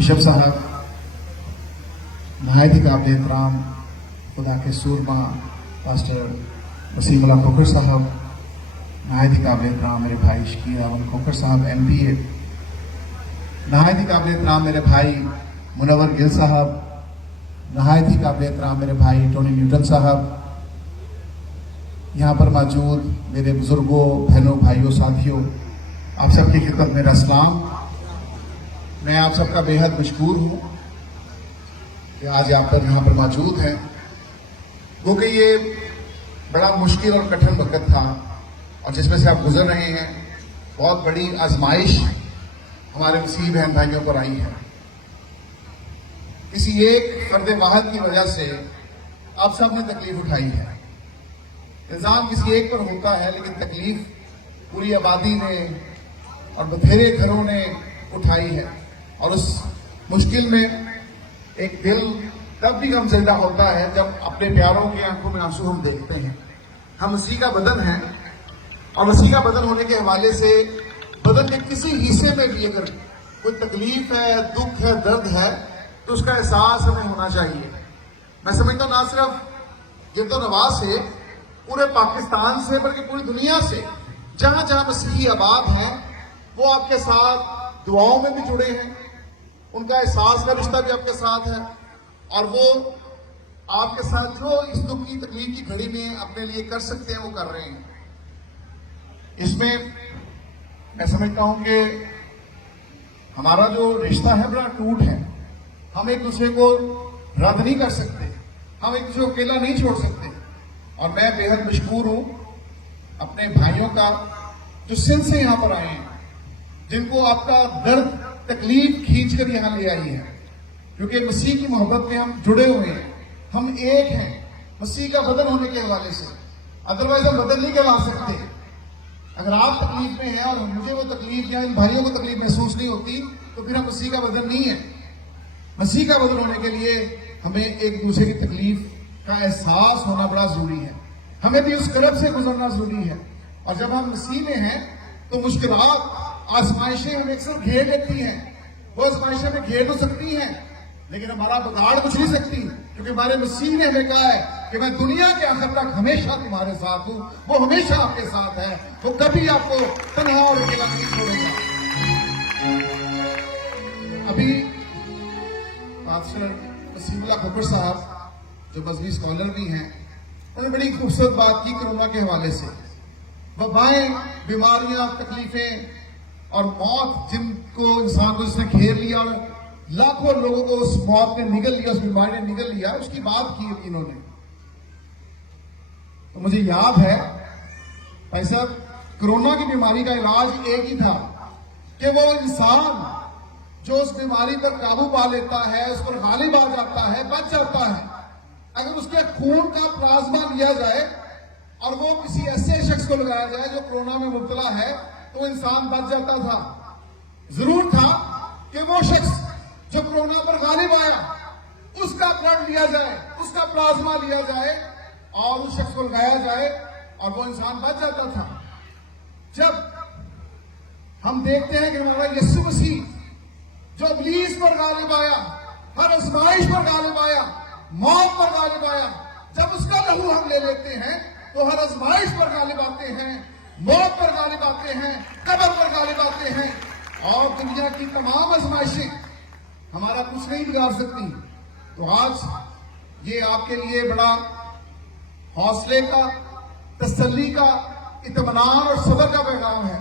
Bishop साहब, नहायत ही काबिल एहतराम खुदा के सूरमा पास्टर वसीमुल्लाह खोखर साहब, नहायत ही काबिल एहतराम मेरे भाई शकीर अवन खोखर साहब MBA, नहायत ही काबिल एहतराम मेरे भाई मुनव्वर गिल साहब, नहायत ही काबिल एहतराम मेरे भाई टोनी न्यूटन साहब, यहाँ पर मौजूद मेरे बुजुर्गों, बहनों, भाइयों, साथियों, आप सबकी खिदमत मेरा सलाम। मैं आप सबका बेहद मशकूर हूँ कि आज आप पर यहाँ पर मौजूद हैं, क्योंकि ये बड़ा मुश्किल और कठिन वक्त था और जिसमें से आप गुजर रहे हैं। बहुत बड़ी आजमाइश हमारे मसीह बहन भाइयों पर आई है। किसी एक फर्द वाहिद की वजह से आप सब ने तकलीफ उठाई है। इल्जाम किसी एक पर होता है, लेकिन तकलीफ पूरी आबादी ने और बथेरे घरों ने उठाई है। और उस मुश्किल में एक दिल तब भी गमज़दा होता है जब अपने प्यारों की आंखों में आंसू हम देखते हैं। हम मसीह का बदन हैं और मसीह का बदन होने के हवाले से बदन के किसी हिस्से में भी अगर कोई तकलीफ है, दुख है, दर्द है, तो उसका एहसास हमें होना चाहिए। मैं समझता हूँ ना सिर्फ गिरदो नवाज से, पूरे पाकिस्तान से, बल्कि पूरी दुनिया से जहां जहां मसीही आबाद हैं, वो आपके साथ दुआओं में भी जुड़े हैं। उनका एहसास का रिश्ता भी आपके साथ है और वो आपके साथ जो इस दुख की तकलीफ की घड़ी में अपने लिए कर सकते हैं वो कर रहे हैं। इसमें मैं समझता हूं कि हमारा जो रिश्ता है बड़ा टूट है। हम एक दूसरे को रद्द नहीं कर सकते, हम एक दूसरे को अकेला नहीं छोड़ सकते। और मैं बेहद मशकूर हूं अपने भाइयों का जो सिंध से यहां पर आए हैं, जिनको आपका दर्द तकलीफ खींच कर यहां ले आई है, क्योंकि मसीह की मोहब्बत में हम जुड़े हुए हैं। हम एक हैं मसीह का बदन होने के हवाले से, अदरवाइज हम बदल नहीं कहला सकते। अगर आप तकलीफ में हैं और मुझे वो तकलीफ या इन भाइयों को तकलीफ महसूस नहीं होती, तो फिर हम मसीह का बदन नहीं है। मसीह का बदन होने के लिए हमें एक दूसरे की तकलीफ का एहसास होना बड़ा जरूरी है। हमें भी उस करब से गुजरना जरूरी है। और जब हम मसीह में हैं तो मुश्किलात, आजमाइशें हमें अक्सर घेर लेती हैं। वो आजमाइशें हमें घेर तो सकती हैं, लेकिन हमारा बिगाड़ कुछ नहीं सकती, क्योंकि हमारे मसीह ने हमें कहा है कि मैं दुनिया के आखिर तक हमेशा तुम्हारे साथ हूं। वो हमेशा आपके साथ है, वो कभी आपको तन्हा और अकेला नहीं छोड़ेगा। अभी पास्टर वसीमुल्लाह खोखर साहब, जो मजहबी स्कॉलर भी हैं, उन्होंने बड़ी खूबसूरत बात की कोरोना के हवाले से। वबाएं, बीमारियां, तकलीफें और मौत जिनको इंसान को जिसने घेर लिया और लाखों लोगों को उस मौत ने निगल लिया, उस बीमारी ने निगल लिया, उसकी बात की इन्होंने। तो मुझे याद है भाई साहब, कोरोना की बीमारी का इलाज एक ही था कि वो इंसान जो उस बीमारी पर काबू पा लेता है, उस पर गालिब आ जाता है, बच जाता है। अगर उसके खून का प्लाज्मा लिया जाए और वो किसी ऐसे शख्स को लगाया जाए जो कोरोना में मुब्तला है, तो इंसान बच जाता था। जरूर था कि वो शख्स जो कोरोना पर गालिब आया, उसका ब्लड लिया जाए, उसका प्लाज्मा लिया जाए और उस शख्स को लगाया जाए और वो इंसान बच जाता था। जब हम देखते हैं कि हमारा यीशु मसीह जो इब्लीस पर गालिब आया, हर आजमाइश पर गालिब आया, मौत पर गालिब आया, जब उसका लहू हम ले लेते हैं तो हर आजमाइश पर गालिब आते हैं, मौत पर गालिब आते हैं, कब्र पर गालिब आते हैं और दुनिया की तमाम आजमाइशें हमारा कुछ नहीं बिगाड़ सकती। तो आज ये आपके लिए बड़ा हौसले का, तसल्ली का, इत्मीनान और सब्र का पैगाम है।